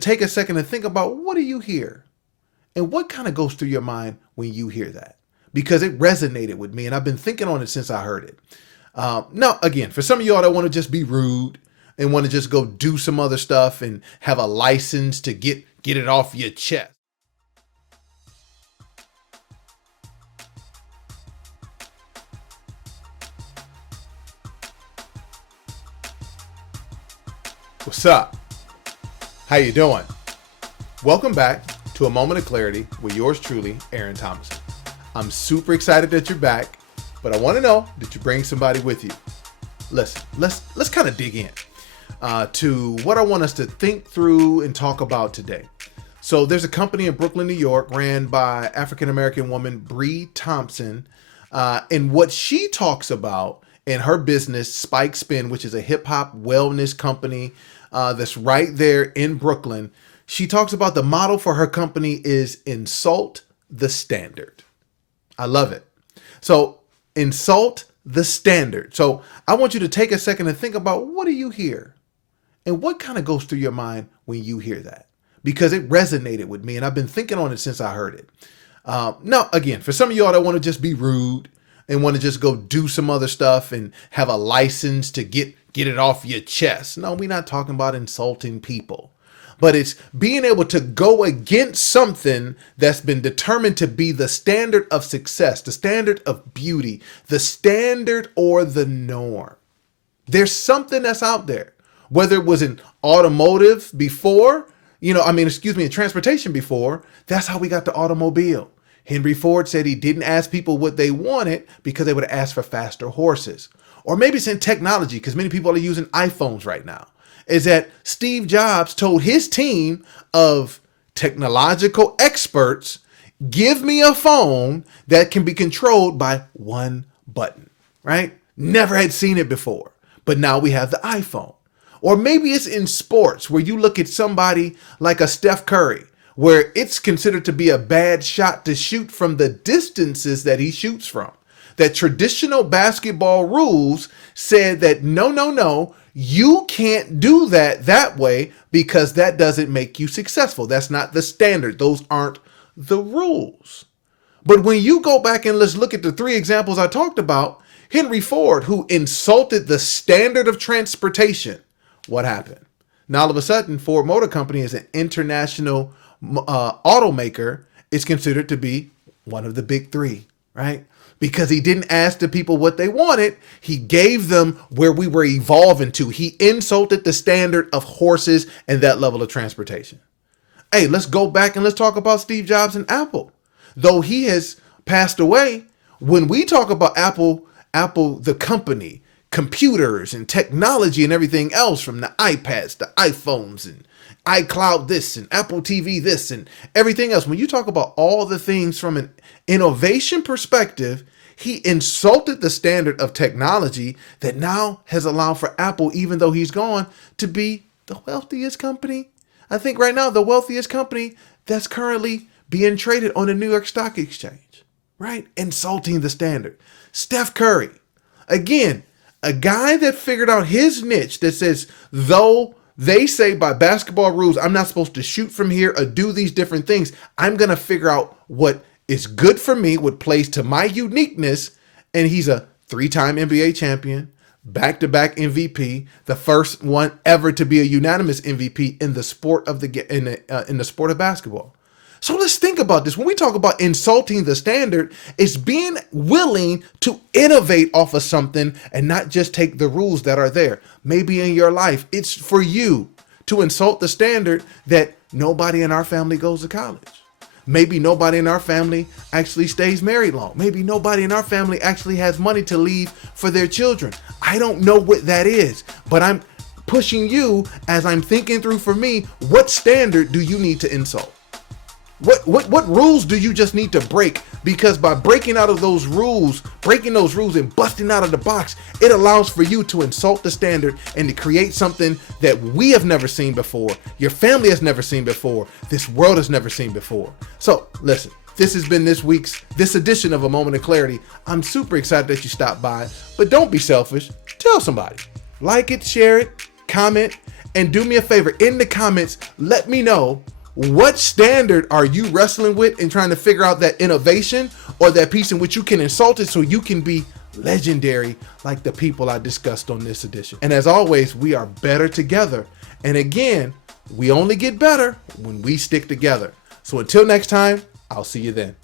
Take a second and think about, what do you hear? And what kind of goes through your mind when you hear that? Because it resonated with me and I've been thinking on it since I heard it. Now, again, for some of y'all that want to just be rude and want to just go do some other stuff and have a license to get it off your chest. What's up? How you doing? Welcome back to A Moment of Clarity with yours truly, Bri Thompson. I'm super excited that you're back, but I want to know that you bring somebody with you. Listen, let's kind of dig in to what I want us to think through and talk about today. So there's a company in Brooklyn, New York, ran by African-American woman Bri Thompson, and what she talks about in her business, Spike Spin, which is a hip-hop wellness company that's right there in Brooklyn. She talks about the model for her company is insult the standard. I love it. So insult the standard. So I want you to take a second and think about, what do you hear? And what kind of goes through your mind when you hear that? Because it resonated with me and I've been thinking on it since I heard it. Now, again, for some of y'all that want to just be rude and want to just go do some other stuff and have a license to get it off your chest. No, we're not talking about insulting people, but it's being able to go against something that's been determined to be the standard of success, the standard of beauty, the standard or the norm. There's something that's out there, whether it was in automotive before, in transportation before. That's how we got the automobile. Henry Ford said he didn't ask people what they wanted because they would have asked for faster horses. Or maybe it's in technology, because many people are using iPhones right now, is that Steve Jobs told his team of technological experts, give me a phone that can be controlled by one button, right? Never had seen it before, but now we have the iPhone. Or maybe it's in sports where you look at somebody like a Steph Curry, where it's considered to be a bad shot to shoot from the distances that he shoots from. That traditional basketball rules said that no, you can't do that way because that doesn't make you successful. That's not the standard. Those aren't the rules. But when you go back and let's look at the three examples I talked about, Henry Ford, who insulted the standard of transportation, what happened? Now, all of a sudden, Ford Motor Company is an international automaker. Is considered to be one of the big three, right? Because he didn't ask the people what they wanted. He gave them where we were evolving to. He insulted the standard of horses and that level of transportation. Hey, let's go back and let's talk about Steve Jobs and Apple. Though he has passed away, when we talk about Apple, the company, computers and technology and everything else, from the iPads, the iPhones and iCloud this and Apple TV this and everything else. When you talk about all the things from an innovation perspective, he insulted the standard of technology that now has allowed for Apple, even though he's gone, to be the wealthiest company. I think right now the wealthiest company that's currently being traded on the New York Stock Exchange, right? Insulting the standard. Steph Curry, again, a guy that figured out his niche that says, though they say by basketball rules, I'm not supposed to shoot from here or do these different things, I'm going to figure out what is good for me, what plays to my uniqueness. And he's a 3-time NBA champion, back-to-back MVP, the first one ever to be a unanimous MVP in the sport of in the sport of basketball. So let's think about this. When we talk about insulting the standard, it's being willing to innovate off of something and not just take the rules that are there. Maybe in your life, it's for you to insult the standard that nobody in our family goes to college. Maybe nobody in our family actually stays married long. Maybe nobody in our family actually has money to leave for their children. I don't know what that is, but I'm pushing you as I'm thinking through for me, what standard do you need to insult? What rules do you just need to break? Because by breaking out of those rules, and busting out of the box, it allows for you to insult the standard and to create something that we have never seen before, your family has never seen before, this world has never seen before. So listen, this has been this edition of A Moment of Clarity. I'm super excited that you stopped by, but don't be selfish. Tell somebody. Like it, share it, comment, And do me a favor, in the comments, let me know what standard are you wrestling with and trying to figure out that innovation or that piece in which you can insult it so you can be legendary like the people I discussed on this edition. And as always, we are better together. And again, we only get better when we stick together. So until next time, I'll see you then.